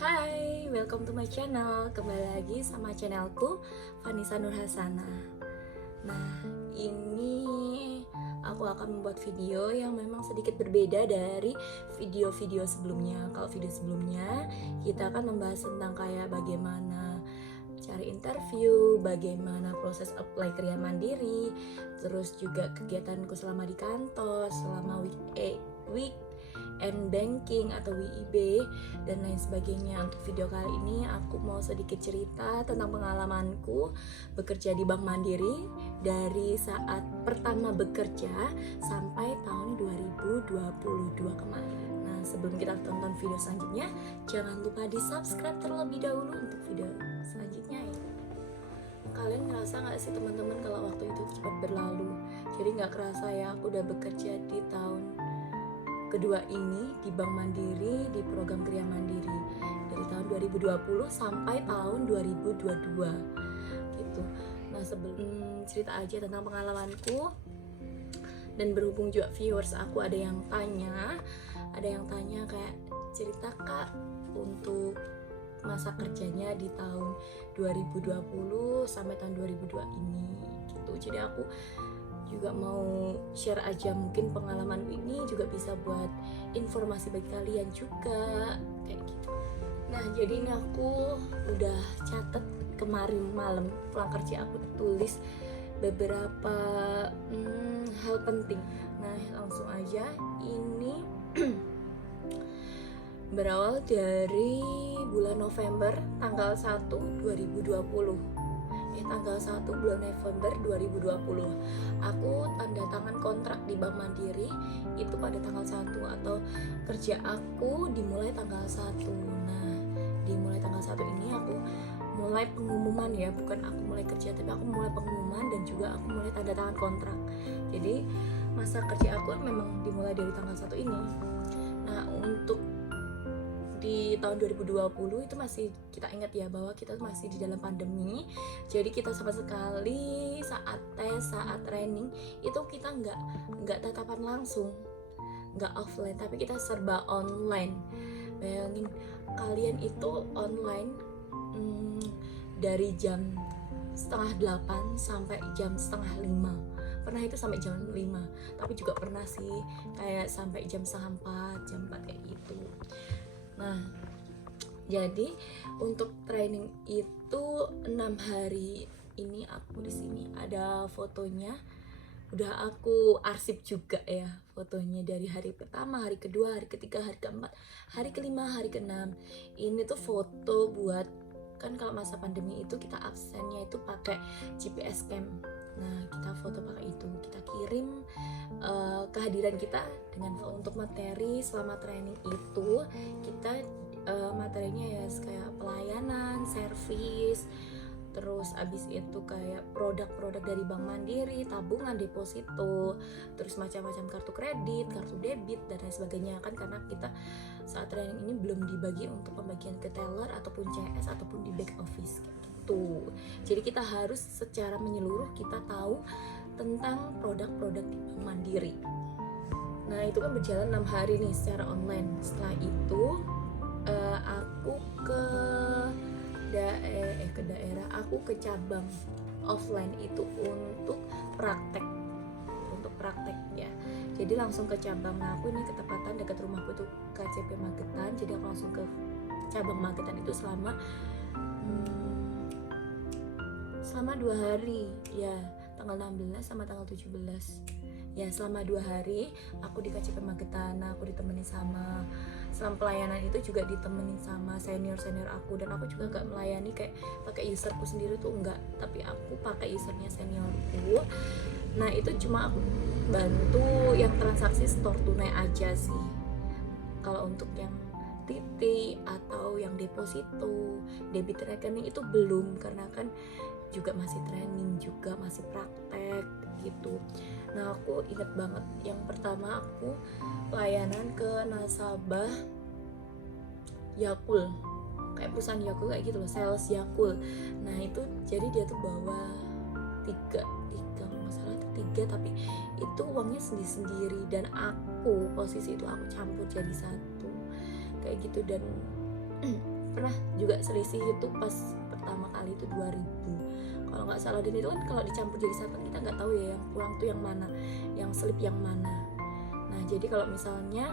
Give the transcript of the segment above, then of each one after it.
Hai, welcome to my channel. Kembali lagi sama channelku, Vanessa Nurhasana. Nah, ini aku akan membuat video yang memang sedikit berbeda dari video-video sebelumnya. Kalau video sebelumnya kita akan membahas tentang kayak bagaimana cari interview, bagaimana proses apply kerja mandiri, terus juga kegiatanku selama di kantor, selama week and banking atau WIB dan lain sebagainya. Untuk video kali ini aku mau sedikit cerita tentang pengalamanku bekerja di Bank Mandiri dari saat pertama bekerja sampai tahun 2022 kemarin. Nah, sebelum kita tonton video selanjutnya, jangan lupa di subscribe terlebih dahulu untuk video selanjutnya ya. Kalian ngerasa gak sih teman-teman kalau waktu itu cepat berlalu? Jadi gak kerasa ya, aku udah bekerja di tahun kedua ini di Bank Mandiri di program Kriya Mandiri dari tahun 2020 sampai tahun 2022 gitu. Nah, sebelum cerita aja tentang pengalamanku, dan berhubung juga viewers aku ada yang tanya kayak cerita Kak untuk masa kerjanya di tahun 2020 sampai tahun 2002 ini gitu. Jadi aku juga mau share aja, mungkin pengalaman ini juga bisa buat informasi bagi kalian juga kayak gitu. Nah, jadi ini aku udah catet kemarin malam pulang kerja, aku tulis beberapa hal penting. Nah, langsung aja, ini berawal dari bulan November tanggal 1 2020. Tanggal 1 bulan November 2020 aku tanda tangan kontrak di Bank Mandiri itu pada tanggal 1, atau kerja aku dimulai tanggal 1. Nah, dimulai tanggal 1 ini aku mulai pengumuman ya, bukan aku mulai kerja, tapi aku mulai pengumuman dan juga aku mulai tanda tangan kontrak. Jadi masa kerja aku memang dimulai dari tanggal 1 ini. Nah, untuk di tahun 2020 itu masih kita ingat ya bahwa kita masih di dalam pandemi. Jadi kita sama sekali saat tes, saat training itu kita nggak tatapan langsung, nggak offline, tapi kita serba online. Bayangin kalian itu online dari jam 7:30 sampai jam 4:30. Pernah itu sampai jam 5, tapi juga pernah sih kayak sampai jam 3:30, jam 4 kayak gitu. Nah, jadi untuk training itu 6 hari ini aku di sini ada fotonya, udah aku arsip juga ya fotonya dari hari pertama, hari kedua, hari ketiga, hari keempat, hari kelima, hari keenam. Ini tuh foto buat, kan kalau masa pandemi itu kita absennya itu pakai GPS cam. Nah, kita foto pakai itu, kita kirim kehadiran kita dengan untuk materi selama training itu. Kita materinya ya kayak pelayanan, servis, terus abis itu kayak produk-produk dari Bank Mandiri, tabungan, deposito, terus macam-macam kartu kredit, kartu debit dan lain sebagainya. Kan karena kita saat training ini belum dibagi untuk pembagian ke teller ataupun CS ataupun di back office kayak gitu. Jadi kita harus secara menyeluruh kita tahu tentang produk-produk di Bank Mandiri. Nah, itu kan berjalan 6 hari nih secara online. Setelah itu aku ke daerah, aku ke cabang offline itu untuk praktek ya. Jadi langsung ke cabang. Nah, aku ini ketepatan dekat rumahku tuh KCP Magetan. Jadi aku langsung ke cabang Magetan itu selama 2 hari ya, tanggal 16 sama tanggal 17 ya. Selama 2 hari aku di KCP Magetan. Nah, aku ditemenin sama, selama pelayanan itu juga ditemenin sama senior aku, dan aku juga gak melayani kayak pakai userku sendiri tuh enggak, tapi aku pakai usernya seniorku. Nah, itu cuma aku bantu yang transaksi store tunai aja sih. Kalau untuk yang titik atau yang deposito, debit rekening itu belum, karena kan juga masih training, juga masih praktek gitu. Nah, aku ingat banget yang pertama aku pelayanan ke nasabah Yakul, kayak perusahaan Yakul kayak gitu loh, sales Yakul. Nah, itu jadi dia tuh bawa tiga kalau nggak salah itu 3, tapi itu uangnya sendiri-sendiri, dan aku posisi itu aku campur jadi 1 kayak gitu. Dan pernah juga selisih itu pas pertama kali itu 2000 kalau nggak salah. Dan itu kan kalau dicampur jadi satu kita nggak tahu ya yang kurang tuh yang mana, yang selip yang mana. Nah jadi kalau misalnya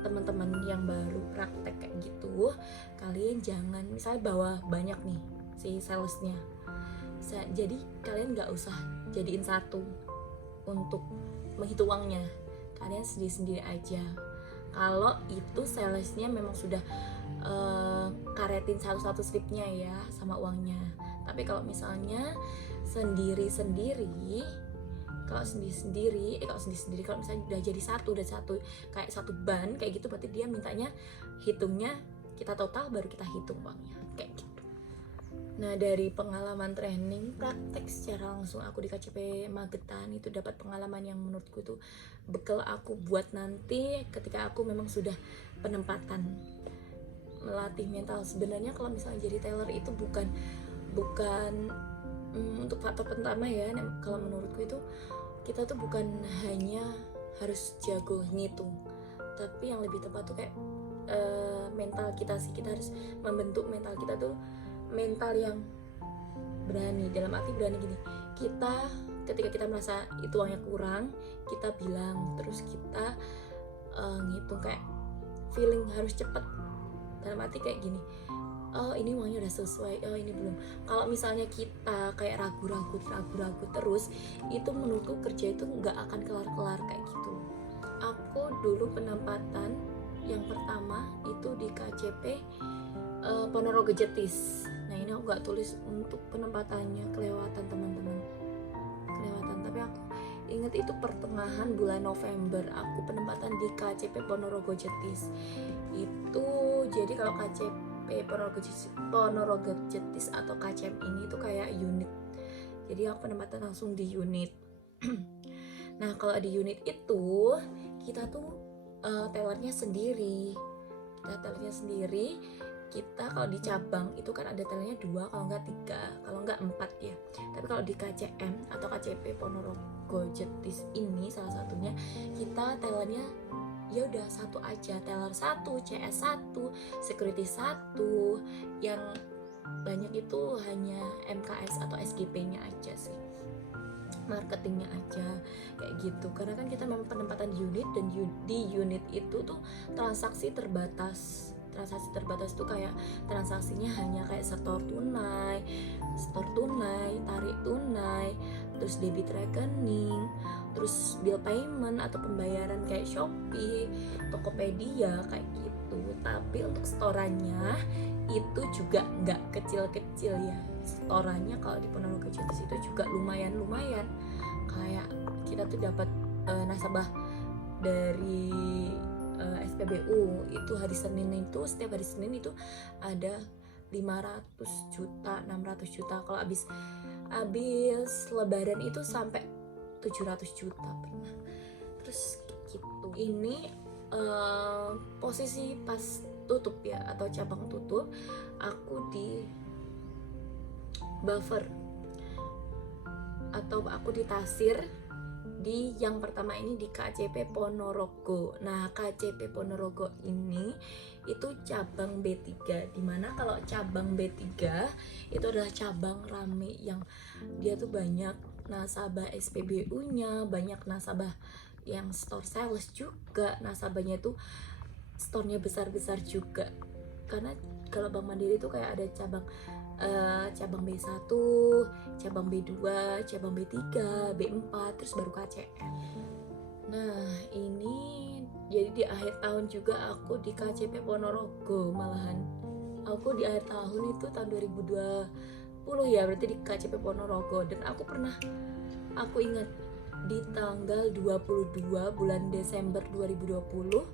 teman-teman yang baru praktek kayak gitu, kalian jangan misalnya bawa banyak nih si salesnya, jadi kalian nggak usah jadiin satu untuk menghitung uangnya, kalian sendiri-sendiri aja. Kalau itu salesnya memang sudah karetin satu-satu slipnya ya sama uangnya. Tapi kalau misalnya sendiri-sendiri, kalau misalnya udah jadi satu kayak satu ban kayak gitu, berarti dia mintanya hitungnya kita total baru kita hitung uangnya kayak gitu. Nah dari pengalaman training praktek secara langsung aku di KCP Magetan itu dapat pengalaman yang menurutku itu bekal aku buat nanti ketika aku memang sudah penempatan, melatih mental. Sebenarnya kalau misalnya jadi teller itu bukan untuk faktor pertama ya, kalau menurutku itu kita tuh bukan hanya harus jago ngitung, tapi yang lebih tepat tuh kayak mental kita sih. Kita harus membentuk mental kita tuh mental yang berani, dalam arti berani gini, kita ketika kita merasa itu uangnya kurang, kita bilang, terus kita ngitung kayak feeling harus cepet, dalam arti kayak gini, oh ini uangnya udah sesuai, oh ini belum. Kalau misalnya kita kayak ragu-ragu terus, itu menurutku kerja itu nggak akan kelar-kelar kayak gitu. Aku dulu penempatan yang pertama itu di KCP Ponorogo Jetis. Nah ini aku nggak tulis untuk penempatannya, kelewatan teman-teman, kelewatan. Tapi aku ingat itu pertengahan bulan November aku penempatan di KCP Ponorogo Jetis. Itu jadi kalau KCP Ponorogo Jetis atau KCM ini itu kayak unit. Jadi aku penempatan langsung di unit. Nah kalau di unit itu kita tuh tellernya sendiri. Kita kalau di cabang itu kan ada tellernya 2, kalau nggak 3, kalau nggak 4 ya. Tapi kalau di KCM atau KCP Ponorogo Jetis ini salah satunya, kita tellernya ya udah satu aja, teller 1, CS 1, security 1, yang banyak itu hanya MKS atau SGP-nya aja sih, marketingnya aja kayak gitu. Karena kan kita memang penempatan unit, dan di unit itu tuh transaksi terbatas tuh kayak transaksinya hanya kayak store tunai, tarik tunai, terus debit rekening, terus bill payment atau pembayaran kayak Shopee, Tokopedia kayak gitu. Tapi untuk storannya itu juga nggak kecil-kecil ya. Storannya kalau di Ponorogo Jetis itu juga lumayan, kayak kita tuh dapat nasabah dari SPBU itu hari Senin itu, setiap hari Senin itu ada 500 juta, 600 juta. Kalau habis lebaran itu sampai 700 juta pernah. Terus gitu. Ini posisi pas tutup ya, atau cabang tutup, aku di buffer atau aku di tasir di yang pertama ini di KCP Ponorogo. Nah KCP Ponorogo ini itu cabang B3, dimana kalau cabang B3 itu adalah cabang rame yang dia tuh banyak nasabah SPBU nya, banyak nasabah yang store sales juga, nasabahnya tuh store-nya besar-besar juga. Karena kalau Bank Mandiri itu kayak ada cabang B1, cabang B2, cabang B3, B4, terus baru KCM. Nah ini jadi di akhir tahun juga aku di KCP Ponorogo, malahan aku di akhir tahun itu tahun 2020 ya, berarti di KCP Ponorogo. Dan aku ingat di tanggal 22 bulan Desember 2020,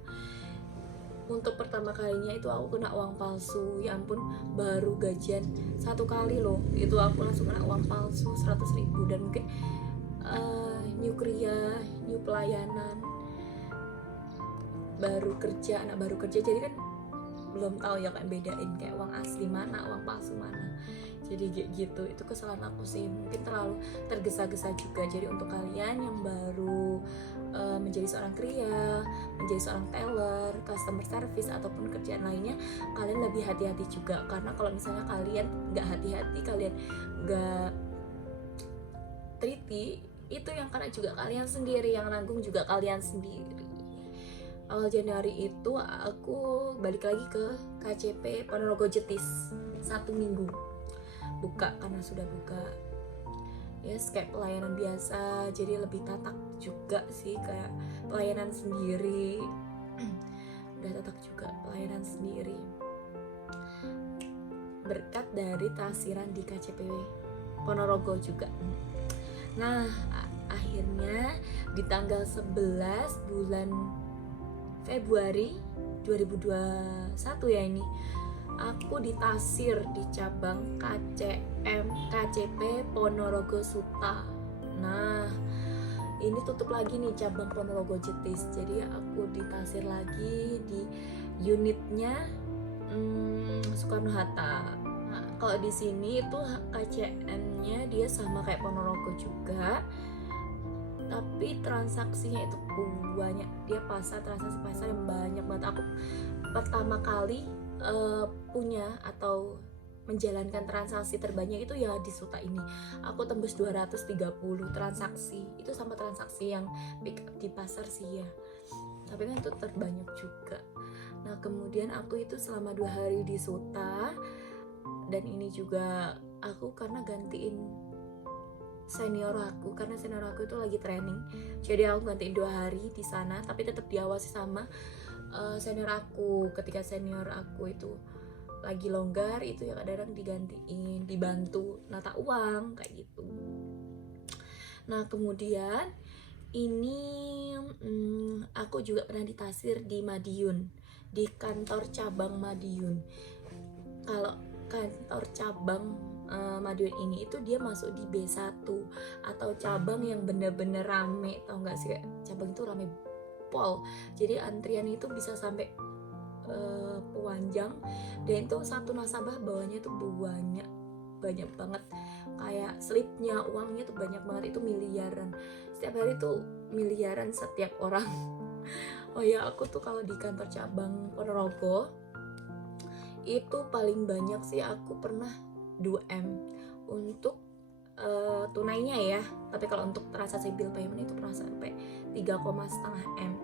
untuk pertama kalinya itu aku kena uang palsu. Ya ampun, baru gajian 1 kali loh, itu aku langsung kena uang palsu 100.000. Dan mungkin new pelayanan, anak baru kerja, jadi kan belum tahu ya kayak bedain kayak uang asli mana, uang palsu mana. Jadi kayak gitu, itu kesalahan aku sih, mungkin terlalu tergesa-gesa juga. Jadi untuk kalian yang baru menjadi seorang kria, menjadi seorang teller, customer service ataupun kerjaan lainnya, kalian lebih hati-hati juga. Karena kalau misalnya kalian nggak hati-hati, kalian nggak teliti, itu yang kena juga kalian sendiri, yang nanggung juga kalian sendiri. Awal Januari itu aku balik lagi ke KCP Ponorogo Jetis 1 minggu buka, karena sudah buka ya, kayak pelayanan biasa, jadi lebih tatak juga sih, kayak pelayanan sendiri. Udah tatak juga pelayanan sendiri berkat dari tasiran di KCP Ponorogo juga. Nah akhirnya di tanggal 11 bulan Februari 2021 ya, ini aku ditasir di cabang KCP Ponorogo Suta. Nah ini tutup lagi nih cabang Ponorogo Jetis, jadi aku ditasir lagi di unitnya Soekarno-Hatta. Nah kalau di sini itu KCM-nya dia sama kayak Ponorogo juga, tapi transaksinya itu banyak, dia transaksi pasar yang banyak banget. Aku pertama kali punya atau menjalankan transaksi terbanyak itu ya di Suta ini. Aku tembus 230 transaksi, itu sama transaksi yang pick up di pasar sih ya, tapi kan itu terbanyak juga. Nah kemudian aku itu selama 2 hari di Suta, dan ini juga aku karena gantiin senior aku, karena senior aku itu lagi training, jadi aku gantiin 2 hari di sana, tapi tetap diawasi sama senior aku. Ketika senior aku itu lagi longgar, itu ya kadang digantiin, dibantu nata uang kayak gitu. Nah kemudian ini aku juga pernah ditasir di Madiun, di kantor cabang Madiun. Kalau kantor cabang Madiun ini itu dia masuk di B1 atau cabang yang bener-bener rame, tau gak sih, cabang itu rame pol, jadi antrian itu bisa sampai panjang, dan itu satu nasabah bawahnya itu banyak banget, kayak slipnya, uangnya tuh banyak banget, itu miliaran setiap hari tuh, miliaran setiap orang. Oh ya, aku tuh kalau di kantor cabang Ponorogo itu paling banyak sih aku pernah 2M untuk tunainya ya, tapi kalau untuk transaksi bill payment itu pernah sampai 3,5 M.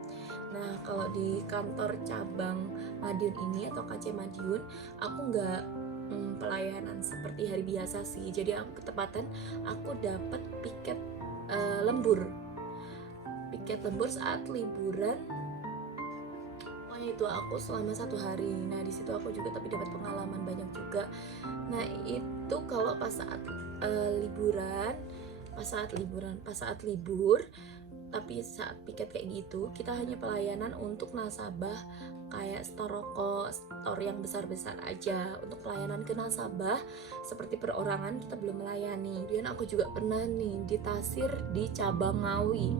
Nah kalau di kantor cabang Madiun ini atau KC Madiun, aku nggak pelayanan seperti hari biasa sih, jadi aku ketepatan aku dapat piket lembur saat liburan. Pokoknya itu aku selama 1 hari. Nah di situ aku juga tapi dapat pengalaman banyak juga. Nah itu kalau pas saat libur, tapi saat piket kayak gitu kita hanya pelayanan untuk nasabah, kayak store rokok, store yang besar-besar aja. Untuk pelayanan ke nasabah seperti perorangan kita belum melayani. Dan aku juga pernah nih ditasir di cabang Ngawi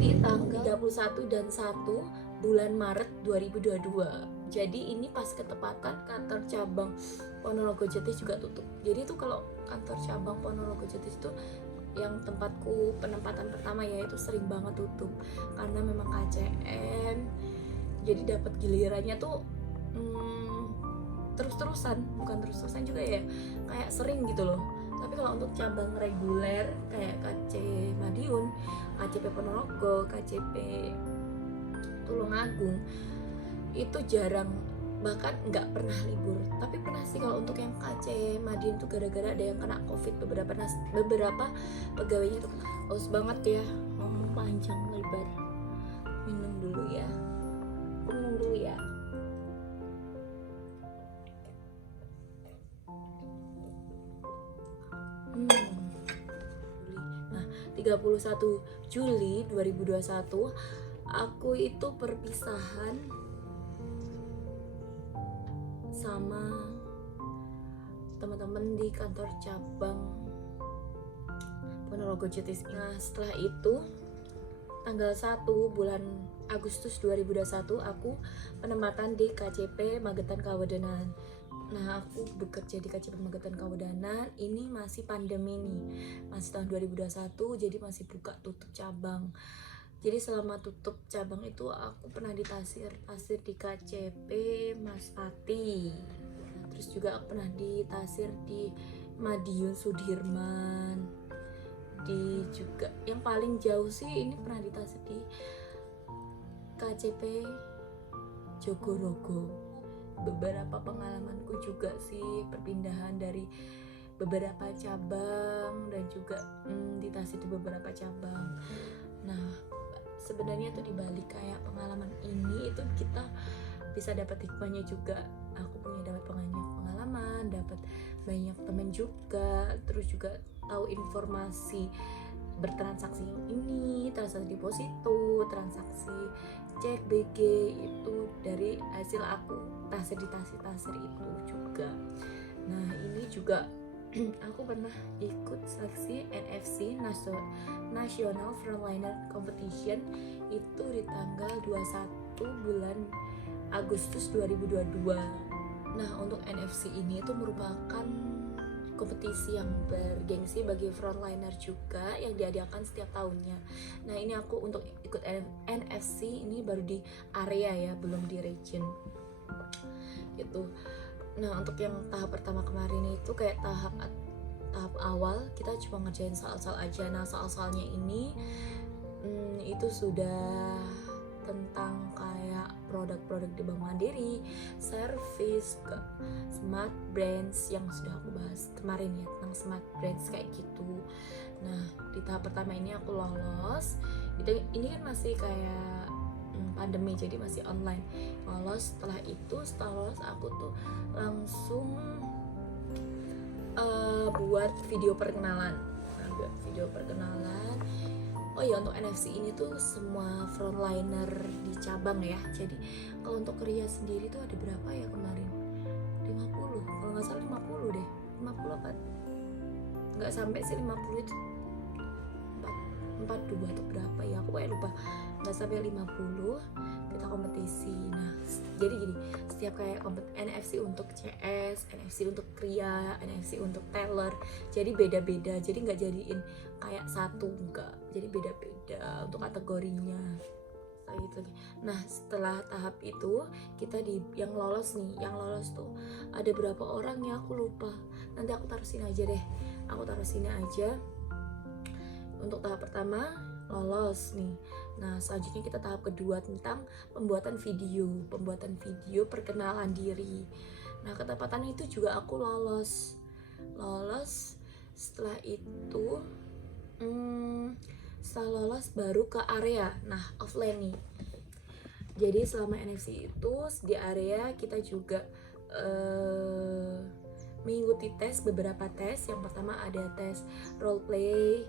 di tanggal 31 dan 1 bulan Maret 2022. Jadi ini pas ketepatan kantor cabang Ponorogo Jetis juga tutup. Jadi itu kalau kantor cabang Ponorogo Jetis itu yang tempatku penempatan pertama ya, itu sering banget tutup karena memang KCM. Jadi dapat gilirannya tuh bukan terus-terusan juga ya, kayak sering gitu loh. Tapi kalau untuk cabang reguler kayak KC Madiun, KCP Ponorogo, KCP Tulungagung itu jarang, bahkan nggak pernah libur. Tapi pernah sih kalau untuk yang KC Madiun tuh gara-gara ada yang kena COVID, beberapa pegawainya tuh haus banget ya, ngomong panjang lebar. Minum dulu ya. Nah 31 Juli 2021 aku itu perpisahan sama teman-teman di kantor cabang Ponorogo Jetis. Nah setelah itu tanggal 1 bulan Agustus 2021 aku penempatan di KCP Magetan Kawedanan. Nah, aku bekerja di KCP Magetan Kawedanan. Ini masih pandemi nih, masih tahun 2021, jadi masih buka tutup cabang. Jadi selama tutup cabang itu aku pernah di Tasir di KCP Mas Pati. Terus juga aku pernah di Tasir di Madiun Sudirman. Di juga yang paling jauh sih ini pernah di Tasir di KCP Jogorogo. Beberapa pengalamanku juga sih perpindahan dari beberapa cabang dan juga di Tasir di beberapa cabang. Nah, sebenarnya tuh dibalik kayak pengalaman ini itu kita bisa dapat hikmahnya juga. Aku punya dapat banyak pengalaman, dapat banyak teman juga, terus juga tahu informasi bertransaksi yang ini, transaksi deposito, transaksi cek BG itu dari hasil aku tasir di tasir itu juga. Nah, ini juga aku pernah ikut seleksi NFC National Frontliner Competition itu di tanggal 21 bulan Agustus 2022. Nah, untuk NFC ini itu merupakan kompetisi yang bergengsi bagi frontliner juga yang diadakan setiap tahunnya. Nah, ini aku untuk ikut NFC ini baru di area ya, belum di region gitu. Nah, untuk yang tahap pertama kemarin itu kayak tahap awal kita cuma ngerjain soal-soal aja. Nah, soal-soalnya ini itu sudah tentang kayak produk-produk di Bank Mandiri, service, ke smart brands yang sudah aku bahas kemarin ya, tentang smart brands kayak gitu. Nah, di tahap pertama ini aku lolos. Ini kan masih kayak pandemi, jadi masih online. Setelah lolos aku tuh langsung buat video perkenalan. Oh ya, untuk NFC ini tuh semua frontliner di cabang ya. Jadi kalau untuk Ria sendiri tuh ada berapa ya kemarin? 50, kalau nggak salah 50 deh. 50 apa? Nggak sampai sih 50 itu 42 atau berapa ya, aku kayak lupa. Nggak sampai 50 kita kompetisi. Nah, jadi gini, setiap kayak NFC untuk CS, NFC untuk Kria, NFC untuk Teller, jadi beda-beda, jadi nggak jadiin kayak satu, enggak, jadi beda-beda untuk kategorinya gitu. Nah, setelah tahap itu kita yang lolos tuh ada berapa orang ya, aku lupa, nanti aku taruh sini aja. Untuk tahap pertama lolos nih. Nah, selanjutnya kita tahap kedua tentang pembuatan video perkenalan diri. Nah, ketepatan itu juga aku lolos. Setelah itu setelah lolos baru ke area. Nah, offline nih. Jadi selama NFC itu di area kita juga mengikuti beberapa tes. Yang pertama ada tes role play,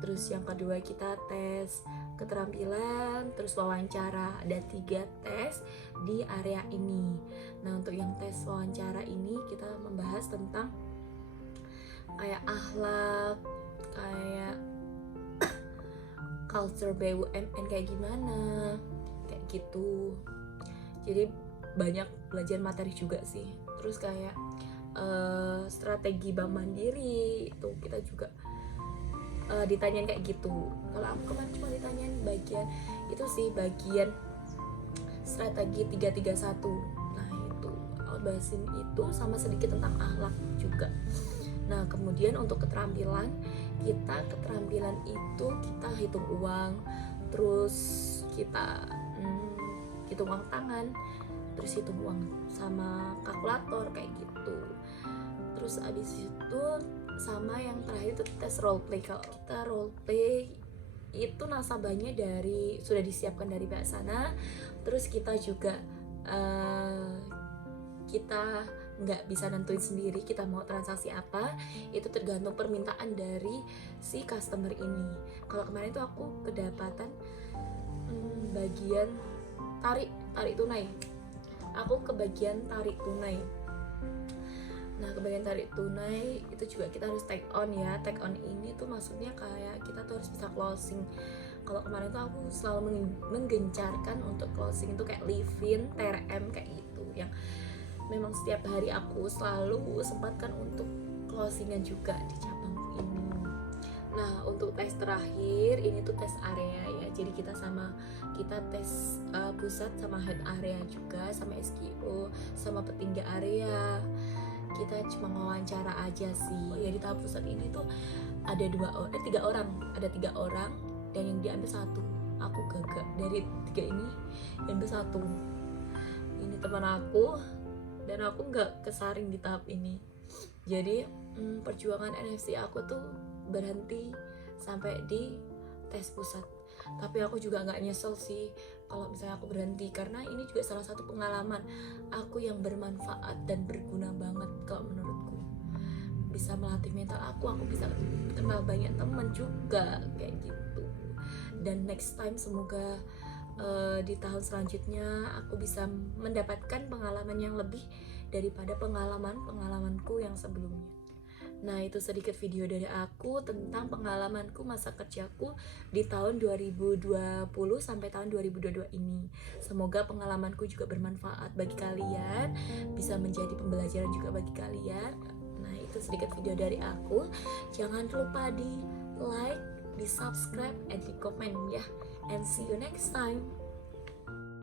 terus yang kedua kita tes keterampilan, terus wawancara. Ada 3 tes di area ini. Nah, untuk yang tes wawancara ini kita membahas tentang kayak akhlak, kayak culture BUMN kayak gimana, kayak gitu. Jadi banyak belajar materi juga sih. Terus kayak strategi Bank Mandiri itu kita juga ditanyain kayak gitu. Kalau aku kemarin cuma ditanyain bagian strategi 331. Nah, itu aku bahasin itu sama sedikit tentang akhlak juga. Nah, kemudian untuk keterampilan itu kita hitung uang, terus kita hitung uang tangan, terus hitung uang sama kalkulator kayak gitu. Terus abis itu sama yang terakhir itu tes role play. Kalau kita role play itu nasabahnya sudah disiapkan dari pihak sana. Terus kita juga kita nggak bisa nentuin sendiri kita mau transaksi apa, itu tergantung permintaan dari si customer ini. Kalau kemarin tuh aku kedapatan bagian tarik tunai. Aku ke bagian tarik tunai. Nah, ke bagian tarik tunai itu juga kita harus take on ya. Take on ini tuh maksudnya kayak kita tuh harus bisa kalau kemarin tuh aku selalu menggencarkan untuk closing itu kayak live-in, TRM kayak gitu, yang memang setiap hari aku selalu sempatkan untuk closingan juga di cabangku ini. Nah, untuk tes terakhir ini tuh tes area ya. Jadi kita tes pusat sama head area juga, sama SKO, sama petinggi area. Kita cuma wawancara aja sih. Ya di tahap pusat ini tuh ada tiga orang dan yang diambil satu. Aku gagal dari 3 ini diambil satu. Ini teman aku dan aku nggak kesaring di tahap ini. Jadi perjuangan NFC aku tuh berhenti sampai di tes pusat. Tapi aku juga nggak nyesel sih kalau misalnya aku berhenti, karena ini juga salah satu pengalaman aku yang bermanfaat dan berguna banget kalau menurutku. Bisa melatih mental aku bisa kenal banyak teman juga kayak gitu. Dan next time semoga di tahun selanjutnya aku bisa mendapatkan pengalaman yang lebih daripada pengalamanku yang sebelumnya. Nah, itu sedikit video dari aku tentang pengalamanku masa kerjaku di tahun 2020 sampai tahun 2022 ini. Semoga pengalamanku juga bermanfaat bagi kalian, bisa menjadi pembelajaran juga bagi kalian. Nah, itu sedikit video dari aku. Jangan lupa di like, di subscribe, and di komen ya. And see you next time.